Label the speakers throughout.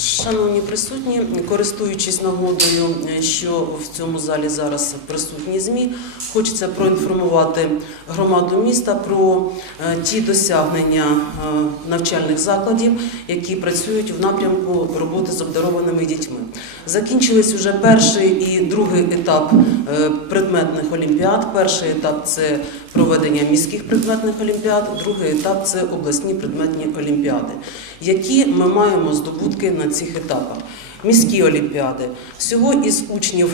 Speaker 1: Шановні присутні, користуючись нагодою, що в цьому залі зараз присутні ЗМІ, хочеться проінформувати громаду міста про е, ті досягнення е, навчальних закладів, які працюють в напрямку роботи з обдарованими дітьми. Закінчились уже перший і другий етап е, предметних олімпіад. Перший етап це проведення міських предметних олімпіад, другий етап це обласні предметні олімпіади. Які ми маємо здобутки на цих етапах? Міські олімпіади. Всього із учнів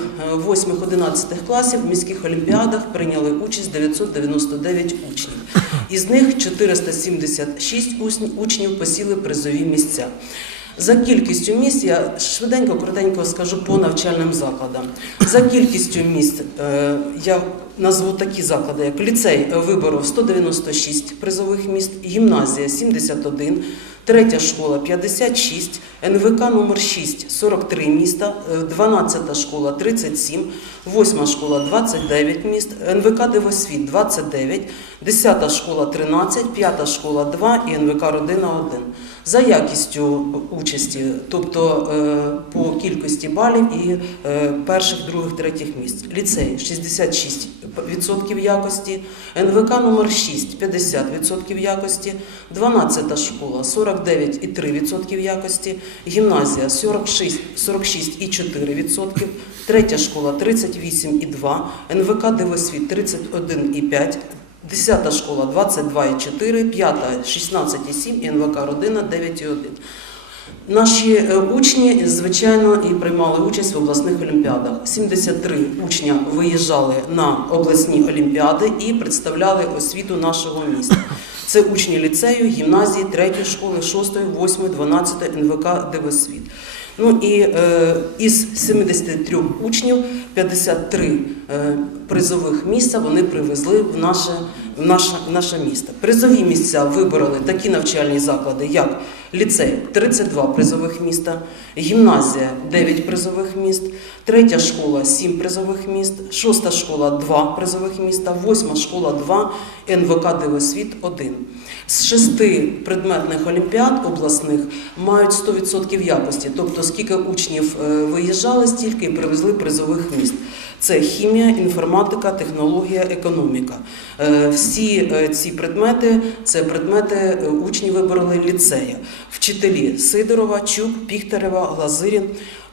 Speaker 1: 8-11 класів в міських олімпіадах прийняли участь 999 учнів. Із них 476 усні- учнів посіли призові місця. За кількістю місць я швиденько, коротенько скажу по навчальним закладам. За кількістю місць е, я назву такі заклади, як ліцей виборов 196 призових міст, гімназія 71, третя школа 56, НВК номер 6 43 міста, е, 12 школа 37, 8 школа 29 міст, НВК Дивосвіт 29, 10 школа 13, 5 школа 2 і НВК Родина 1. За якістю участі, тобто е, по кількості балів і е, перших, других, третіх місць. Ліцей 66% якості, НВК номер 6 50% якості, 12 школа 49,3% якості, гімназія 46, 46,4%, третя школа 38,2%, НВК Дивосвіт 31,5%, 10 школа 22,4, 5 16,7 і НВК Родина 9,1. Наші е, учні, звичайно, і приймали участь в обласних олімпіадах. 73 учня виїжджали на обласні олімпіади і представляли освіту нашого міста. Це учні ліцею, гімназії, 3 школи, 6, 8, 12 НВК Дивосвіт. Ну і е, із 73 учнів 53 е, призових місця вони привезли в наше, наше, наше місто. Призові місця вибороли такі навчальні заклади, як ліцей 32 призових міста, гімназія 9 призових міст, третя школа 7 призових міст, шоста школа 2 призових міста, восьма школа 2, НВК Дивосвіт 1. З шести предметних олімпіад обласних мають 100% якості, тобто скільки учнів е, виїжджали, стільки і привезли призових міст. Це хімія, інформатика, технологія, економіка. Е, Всі е, ці предмети це предмети е, учні вибрали ліцея. Вчителі Сидорова, Чук, Піхтерева, Глазирін.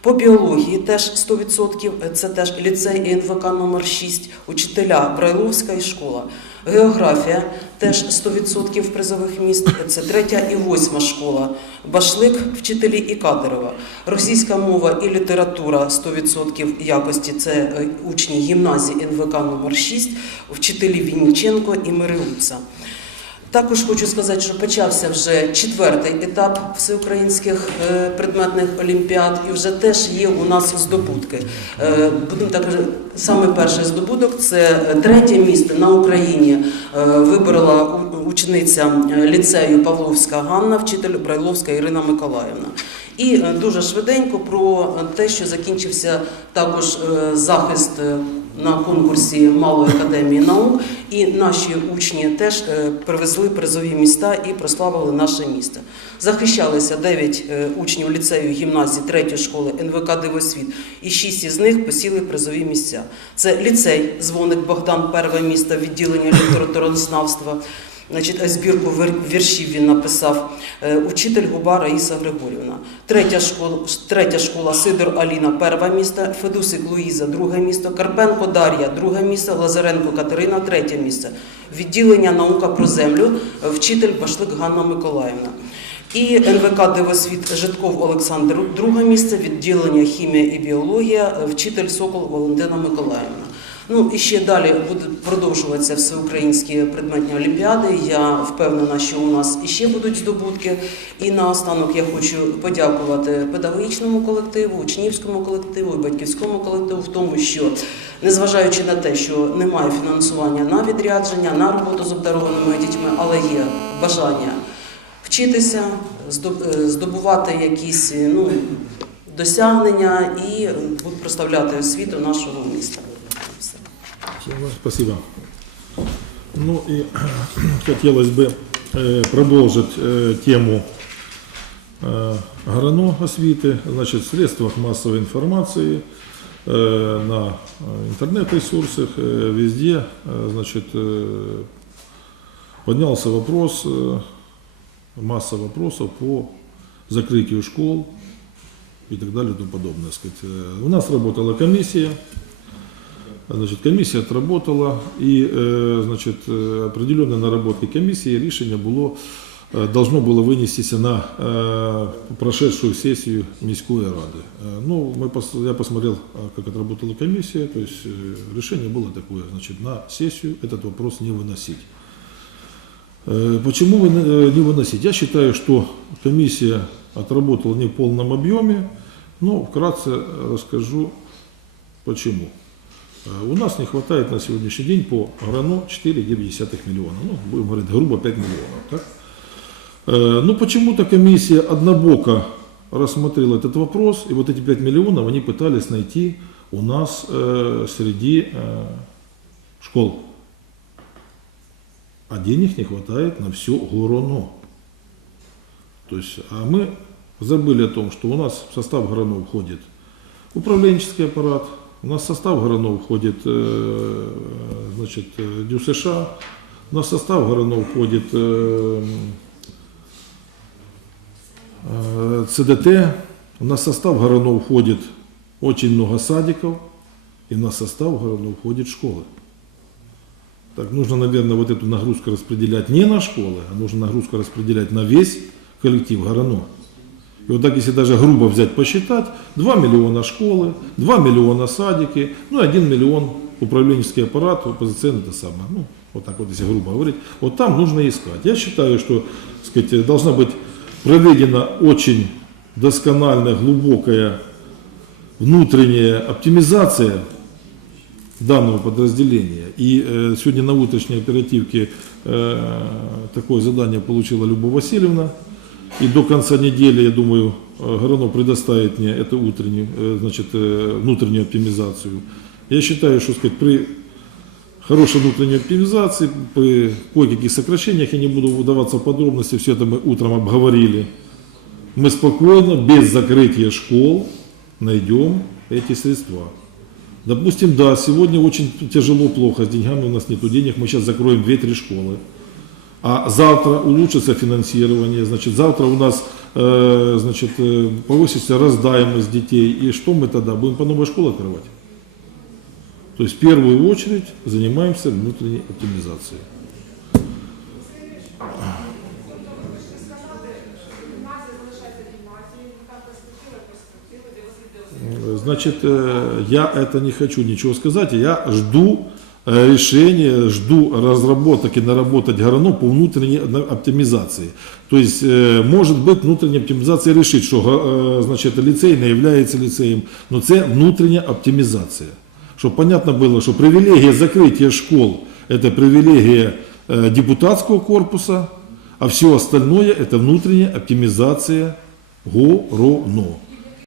Speaker 1: По біології теж 100%, це теж ліцей НВК номер 6, учителя Брайловська і школа. Географія теж 100% призових міст, це третя і восьма школа. Башлик, вчителі і катерова. Російська мова і література 100% якості, це е, учні гімназії НВК номер 6, вчителі Вінніченко і Мирилуца. Також хочу сказати, що почався вже четвертий етап всеукраїнських е, предметних олімпіад, і вже теж є у нас здобутки. Е, Будемо так саме перший здобуток це третє місце на Україні е, виборола у- учениця ліцею Павловська Ганна, вчитель Брайловська Ірина Миколаївна. І дуже швиденько про те, що закінчився також захист на конкурсі Малої академії наук, і наші учні теж е, привезли призові міста і прославили наше місто. Захищалися 9 учнів ліцею гімназії 3 школи НВК Дивосвіт, і 6 із них посіли призові місця. Це ліцей Дзвоник Богдан, перше місто відділення літературознавства. Значить, збірку віршів він написав е, учитель Губа Раїса Григорівна. Третя школа, третя школа Сидор Аліна, перше місто, Федусик Луїза, друге місто, Карпенко Дар'я, друге місто, Лазаренко Катерина, третє місце. Відділення наука про землю, вчитель Башлик Ганна Миколаївна. І НВК Дивосвіт Житков Олександр, друге місце, відділення хімія і біологія, е, вчитель Сокол Валентина Миколаївна. Ну і ще далі будуть продовжуватися всеукраїнські предметні олімпіади. Я впевнена, що у нас іще будуть здобутки. І наостанок я хочу подякувати педагогічному колективу, учнівському колективу батьківському колективу в тому, що незважаючи на те, що немає фінансування на відрядження, на роботу з обдарованими дітьми, але є бажання вчитися, е, здобувати якісь ну, досягнення і е, будуть проставляти освіту нашого міста. Все.
Speaker 2: Спасибо. Ну и хотелось бы э, продолжить э, тему е, ГРАНО освіти, значить, в средствах массовой информации, э, на э, интернет-ресурсах, э, везде, э, значит, э, поднялся вопрос, э, масса вопросов по закрытию школ и так далее и тому подобное. так Сказать. Э, У нас работала комиссия, значит, комиссия отработала, и э, значит, э, определенной наработки комиссии решение было, э, должно было вынестися на прошедшую сессию Міської ради. Э, Ну, мы, я посмотрел, как отработала комиссия, то есть решение было такое, значит, на сессию этот вопрос не выносить. Почему не выносить? Я считаю, что комиссия отработала не в полном объеме, но вкратце расскажу почему. Э, У нас не хватает на сегодняшний день по ГРАНу 4,9 миллиона. Ну, будем говорить, грубо 5 миллионов. Так? Э, Ну, почему-то комиссия однобоко рассмотрела этот вопрос, и вот эти 5 миллионов они пытались найти у нас э, среди э, школ. А денег не хватает на все ГОРОНО. То есть, а мы забыли о том, что у нас в состав ГРАНО входит управленческий аппарат, у нас в состав ГРАНО входит э, значит, э, ДЮСШ, у нас в состав ГРАНО входит э, э, ЦДТ, у нас в состав ГРАНО входит очень много садиков, и на состав ГРАНО входит школы. Так нужно, наверное, вот эту нагрузку распределять не на школы, а нужно нагрузку распределять на весь коллектив ГРАНО. И вот так, если даже грубо взять, посчитать, 2 миллиона школы, 2 миллиона садики, ну и 1 миллион управленческий аппарат, оппозиционный это самое. Ну, вот так вот, если грубо говорить. Вот там нужно искать. Я считаю, что так сказать, должна быть проведена очень доскональная, глубокая внутренняя оптимизация данного подразделения. И э, сегодня на утренней оперативке э, такое задание получила Люба Васильевна. И до конца недели, я думаю, э, Горано предоставит мне эту утреннюю, э, значит, э, внутреннюю оптимизацию. Я считаю, что сказать, при хорошей внутренней оптимизации, при кое-каких сокращениях, я не буду вдаваться в подробности, все это мы утром обговорили. Мы спокойно, без закрытия школ, найдем эти средства. Допустим, да, сегодня очень тяжело, плохо, с деньгами у нас нет денег, мы сейчас закроем 2-3 школы. А завтра улучшится финансирование, значит, завтра у нас э, значит, э, повысится раздаемость детей. И что мы тогда? Будем по новой школе открывать? То есть в первую очередь занимаемся внутренней оптимизацией. Значит, э, я это не хочу ничего сказать, я жду э, решения, жду разработок и наработать ГРАНО по внутренней на- оптимизации. То есть, э, может быть, внутренняя оптимизация решит, что э, значит, лицей не является лицеем, но это внутренняя оптимизация. Чтобы понятно было, что привилегия закрытия школ – это привилегия э, депутатского корпуса, а все остальное – это внутренняя оптимизация ГОРОНО.